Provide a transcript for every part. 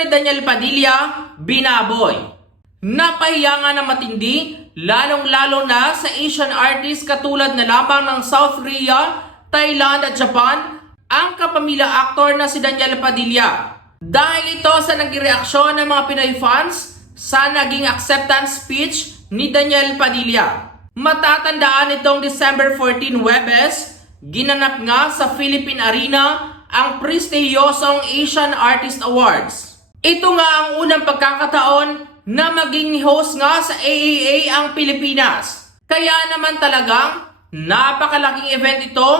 ni Daniel Padilla, binaboy. Napahiya nga na matindi, lalong-lalo na sa Asian artists katulad na lamang ng South Korea, Thailand at Japan, ang kapamilya aktor na si Daniel Padilla. Dahil ito sa naging reaksyon ng mga Pinoy fans sa naging acceptance speech ni Daniel Padilla. Matatandaan itong December 14 Webes, ginanap nga sa Philippine Arena ang prestiyosong Asian Artist Awards. Ito nga ang unang pagkakataon na maging host nga sa AAA ang Pilipinas. Kaya naman talagang napakalaking event ito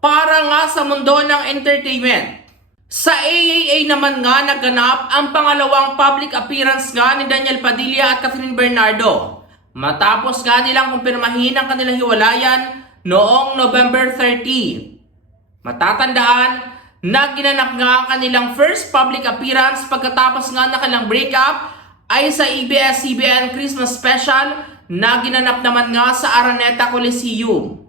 para nga sa mundo ng entertainment. Sa AAA naman nga naganap ang pangalawang public appearance nga ni Daniel Padilla at Catherine Bernardo. Matapos nga nilang kumpirmahin ang kanilang hiwalayan noong November 30. Matatandaan na ginanap nga ang kanilang first public appearance pagkatapos nga na kanilang breakup ay sa ABS-CBN Christmas Special na ginanap naman nga sa Araneta Coliseum.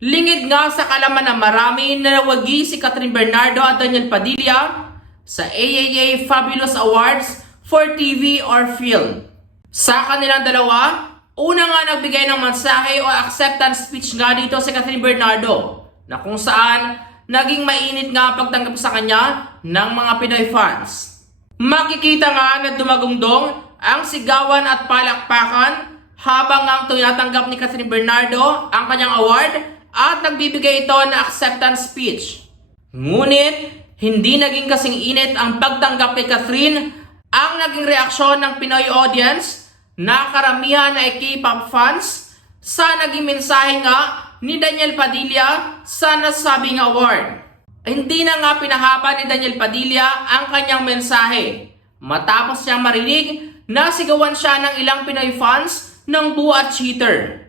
Lingid nga sa kalaman na marami na nawagi si Catherine Bernardo at Daniel Padilla sa AAA Fabulous Awards for TV or Film. Sa kanilang dalawa, una nga nagbigay ng mensahe o acceptance speech nga dito si Catherine Bernardo na kung saan naging mainit nga ang pagtanggap sa kanya ng mga Pinoy fans. Makikita nga na dumagungdong ang sigawan at palakpakan habang ang tinatanggap ni Catherine Bernardo ang kanyang award at nagbibigay ito ng acceptance speech. Ngunit, hindi naging kasing init ang pagtanggap kay Catherine ang naging reaksyon ng Pinoy audience na karamihan ay K-pop fans sa naging mensahe nga ni Daniel Padilla sa nasabing award. Hindi na nga pinahaba ni Daniel Padilla ang kanyang mensahe matapos niyang marinig na sigawan siya ng ilang Pinoy fans ng bu at cheater.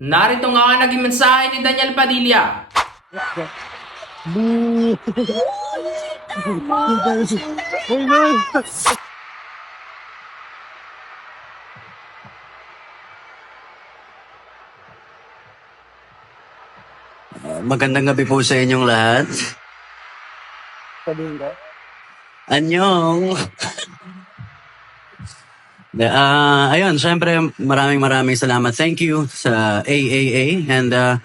Narito nga ang naging mensahe ni Daniel Padilla. Magandang gabi po sa inyong lahat. Anyong! Ah, ayun, syempre maraming maraming salamat. Thank you sa AAA and uh,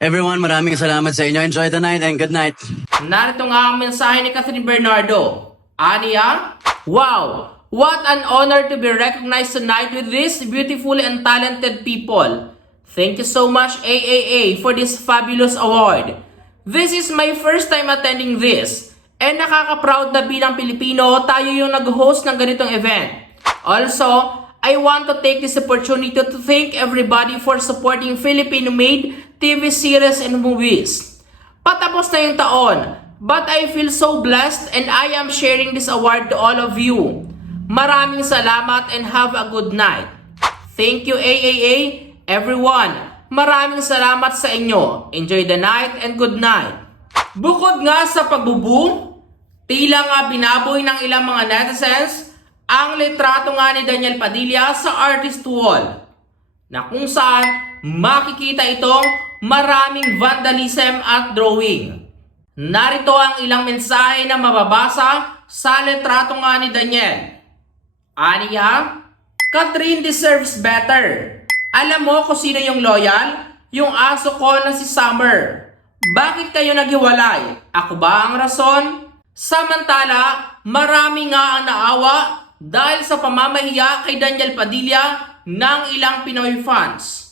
everyone, maraming salamat sa inyo. Enjoy the night and good night. Narito nga ang mensahe ni Catherine Bernardo. Aniya, Wow! What an honor to be recognized tonight with these beautiful and talented people. Thank you so much AAA for this fabulous award. This is my first time attending this. And nakaka-proud na bilang Pilipino, tayo yung nag-host ng ganitong event. Also, I want to take this opportunity to thank everybody for supporting Filipino-made TV series and movies. Patapos na yung taon, but I feel so blessed and I am sharing this award to all of you. Maraming salamat and have a good night. Thank you AAA, everyone. Maraming salamat sa inyo. Enjoy the night and good night. Bukod nga sa pagbubu, tila nga binaboy ng ilang mga netizens ang litrato nga ni Daniel Padilla sa artist wall na kung saan makikita itong maraming vandalism at drawing. Narito ang ilang mensahe na mababasa sa litrato nga ni Daniel. Aniya, Catherine deserves better. Alam mo kung sino yung loyal? Yung aso ko na si Summer. Bakit kayo naghiwalay? Ako ba ang rason? Samantala, marami nga ang naawa dahil sa pamamahiya kay Daniel Padilla ng ilang Pinoy fans.